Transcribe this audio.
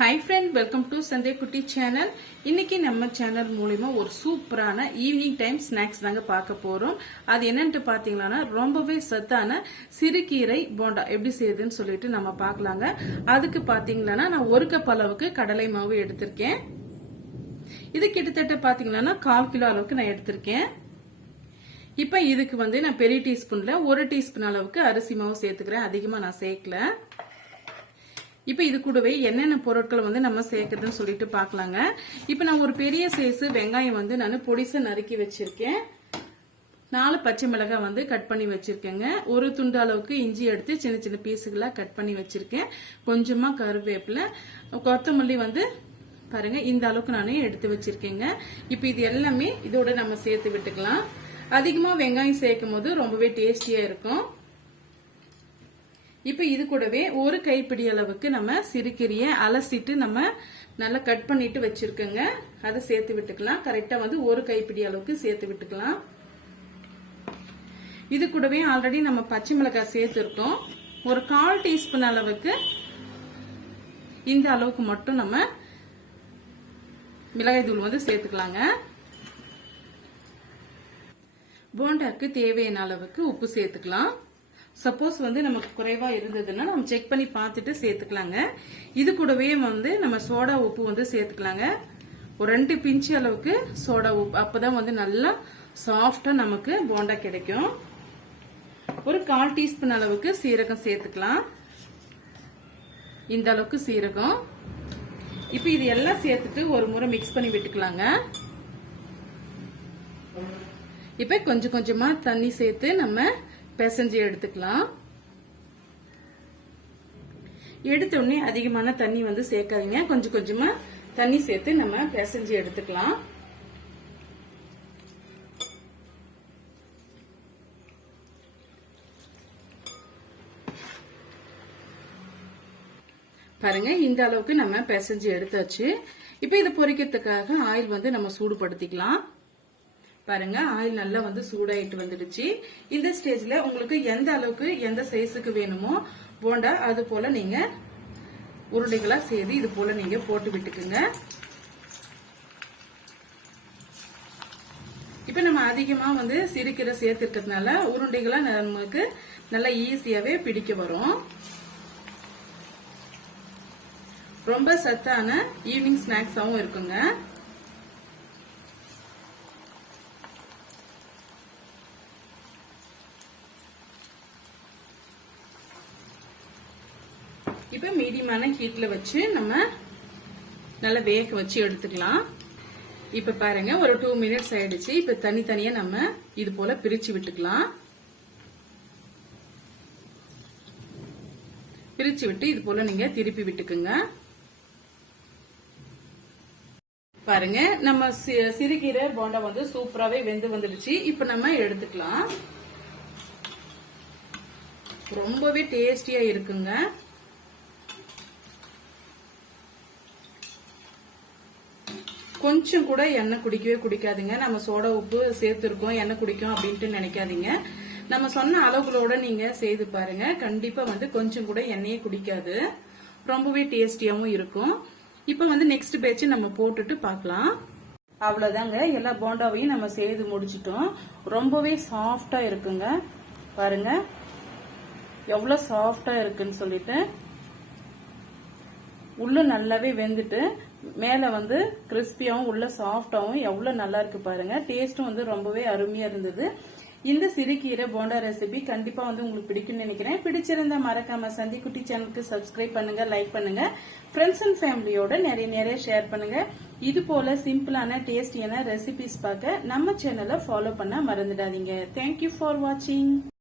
Hi friend welcome to சந்தே குட்டி channel இன்னைக்கு நம்ம சேனல் மூலிமா ஒரு சூப்பரான ஈவினிங் டைம் ஸ்நாக்ஸ் தாங்க பார்க்க போறோம். அது என்னன்ட்டு பாத்தீங்கன்னா ரொம்பவே சத்தான சிறுகீரை போண்டா. எப்படி செய்யுதுன்னு சொல்லிட்டு நம்ம பார்க்கலாங்க. அதுக்கு பாத்தீங்கன்னா நான் ஒரு கப் அளவுக்கு கடலை மாவு எடுத்திருக்கேன். இது கிட்டத்தட்ட பாத்தீங்கன்னா கால் கிலோ அளவுக்கு நான் எடுத்திருக்கேன். இப்ப இதுக்கு வந்து நான் பெரிய டீஸ்பூன்ல ஒரு டீஸ்பூன் அளவுக்கு அரிசி மாவு சேர்த்துக்கிறேன். அதிகமா நான் சேர்க்கல. இப்போ இது கூடவே என்னென்ன பொருட்கள் வந்து நம்ம சேர்க்குதுன்னு சொல்லிட்டு பார்க்கலாங்க. இப்போ நான் ஒரு பெரிய சைஸ் வெங்காயம் வந்து நான் பொடிசை நறுக்கி வச்சிருக்கேன். நாலு பச்சை மிளகாய் வந்து கட் பண்ணி வச்சிருக்கேங்க. ஒரு துண்டு அளவுக்கு இஞ்சி எடுத்து சின்ன சின்ன பீஸுகளாக கட் பண்ணி வச்சிருக்கேன். கொஞ்சமா கருவேப்பில கொத்தமல்லி வந்து பாருங்க இந்த அளவுக்கு நானே எடுத்து வச்சிருக்கேங்க. இப்போ இது எல்லாமே இதோட நம்ம சேர்த்து விட்டுக்கலாம். அதிகமா வெங்காயம் சேர்க்கும் போது ரொம்பவே டேஸ்டியா இருக்கும். இப்போ இது கூடவே ஒரு கைப்பிடி அளவுக்கு நம்ம சிறுகீரைய அலசிட்டு நம்ம நல்லா கட் பண்ணிட்டு வச்சிருக்கோங்க. அதை சேர்த்து விட்டுக்கலாம். கரெக்டா வந்து ஒரு கைப்பிடி அளவுக்கு சேர்த்து விட்டுக்கலாம். இது கூடவே ஆல்ரெடி நம்ம பச்சை மிளகாய் சேர்த்துருக்கோம். ஒரு கால் டீஸ்பூன் அளவுக்கு இந்த அளவுக்கு மட்டும் நம்ம மிளகாய் தூள் வந்து சேர்த்துக்கலாங்க. போண்டாக்கு தேவையான அளவுக்கு உப்பு சேர்த்துக்கலாம். சப்போஸ் வந்து நமக்கு குறைவா இருந்ததுன்னா நம்ம செக் பண்ணி பார்த்துட்டு சேர்த்துக்கலாங்க. இது கூடவே வந்து நம்ம சோடா உப்பு வந்து சேர்த்துக்கலாங்க. ஒரு ரெண்டு பிஞ்சு அளவுக்கு சோடா உப்பு. அப்பதான் வந்து நல்லா சாஃப்டா நமக்கு போண்டா கிடைக்கும். ஒரு கால் டீஸ்பூன் அளவுக்கு சீரகம் சேர்த்துக்கலாம். இந்த அளவுக்கு சீரகம். இப்போ இது எல்லாம் சேர்த்துட்டு ஒரு முறை மிக்ஸ் பண்ணி விட்டுக்கலாங்க. இப்ப கொஞ்சம் கொஞ்சமா தண்ணி சேர்த்து நம்ம பிசைஞ்சு எடுத்துக்கலாம். எடுத்த உடனே அதிகமான தண்ணி வந்து சேர்க்காதீங்க. கொஞ்சம் கொஞ்சமா தண்ணி சேர்த்து நம்ம பிசைஞ்சு எடுத்துக்கலாம். பாருங்க இந்த அளவுக்கு நம்ம பிசைஞ்சு எடுத்தாச்சு. இப்ப இதை பொரிக்கிறதுக்காக ஆயில் வந்து நம்ம சூடுபடுத்திக்கலாம். பாருங்க ஆயில் நல்லா வந்து சூடாயிட்டு வந்துடுச்சு. இந்த ஸ்டேஜ்ல உங்களுக்கு எந்த அளவுக்கு எந்த சைஸுக்கு வேணுமோ போண்டா அது போல நீங்க உருண்டைகளா செய்து இது போல நீங்க போட்டு விட்டுக்குங்க. இப்ப நம்ம அதிகமா வந்து சிறுக்கீரை சேர்த்துருக்கிறதுனால உருண்டைகளா நமக்கு நல்லா ஈஸியாவே பிடிக்க வரும். ரொம்ப சத்தான ஈவினிங் ஸ்நாக்ஸாவும் இருக்குங்க. இப்போ மீடியமான ஹீட்ல வச்சு நம்ம நல்லா வேக வச்சு எடுத்துக்கலாம். இப்ப பாருங்க ஒரு டூ மினிட்ஸ் ஆயிடுச்சு. இப்ப தனித்தனியா நம்ம இது போல பிரிச்சு விட்டுக்கலாம். பிரிச்சு விட்டு இது போல நீங்க திருப்பி விட்டுக்குங்க. பாருங்க நம்ம சிறுகீரை போண்டா வந்து சூப்பராவே வெந்து வந்துடுச்சு. இப்ப நம்ம எடுத்துக்கலாம். ரொம்பவே டேஸ்டியா இருக்குங்க. கொஞ்சம் கூட எண்ணெய் குடிக்கவே குடிக்காதுங்க. நம்ம சோடா உப்பு சேர்த்துருக்கோம் எண்ணெய் குடிக்கும் அப்படின்ட்டு நினைக்காதீங்க. நம்ம சொன்ன அளவுகளோட நீங்க செய்து பாருங்க. கண்டிப்பா வந்து கொஞ்சம் கூட எண்ணெயே குடிக்காது. ரொம்பவே டேஸ்டியாவும் இருக்கும். இப்ப வந்து நெக்ஸ்ட் பேட்ச் நம்ம போட்டுட்டு பார்க்கலாம். அவ்வளவுதாங்க. எல்லா போண்டாவையும் நம்ம செய்து முடிச்சிட்டோம். ரொம்பவே சாஃப்டா இருக்குங்க. பாருங்க. எவ்வளவு சாஃப்டா இருக்குன்னு சொல்லிட்டு. உள்ள நல்லாவே வெந்துட்டு மேல வந்து கிறிஸ்பியாவும் உள்ள சாஃப்டாவும் எவ்வளவு நல்லா இருக்கு பாருங்க. டேஸ்டும் வந்து ரொம்பவே அருமையா இருந்தது. இந்த சிறுகீரை போண்டா ரெசிபி கண்டிப்பா வந்து உங்களுக்கு பிடிக்கும்னு நினைக்கிறேன். பிடிச்சிருந்தா மறக்காம சந்தி குட்டி சேனலுக்கு சப்ஸ்கிரைப் பண்ணுங்க லைக் பண்ணுங்க. ஃப்ரெண்ட்ஸ் அண்ட் ஃபேமிலியோட நிறைய நிறைய ஷேர் பண்ணுங்க. இது போல சிம்பிளான டேஸ்டியான ரெசிபிஸ் பார்க்க நம்ம சேனலை ஃபாலோ பண்ண மறந்துடாதீங்க. தேங்க்யூ ஃபார் வாட்சிங்